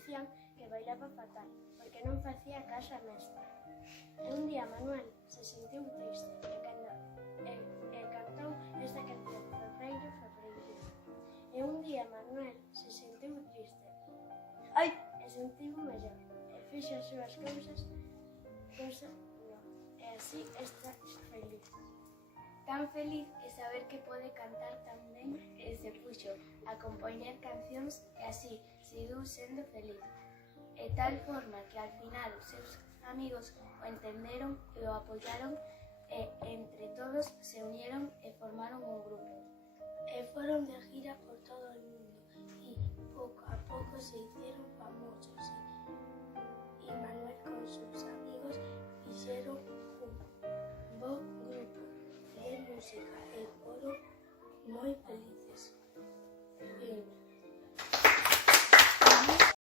dicían que bailaba fatal, porque non facía caso a mestra. E un día Manuel se sentiu triste e cantou esta canción, Febreiro, Febreiriño. E un día Manuel se sentiu triste e sentiu mellor, e fixo as súas cousas, e así está feliz. Tan feliz que saber que pode cantar tan ben e se puxo a compoñer cancións e así seguiu sendo feliz. De tal forma que al final os seus amigos o entenderon e o apoyaron e entre todos se unieron e formaron un grupo. E foron de gira por todo o mundo e pouco a pouco se hicieron famosos e Manuel con sus amigos fixeron un bo grupo de música e foron moi felices.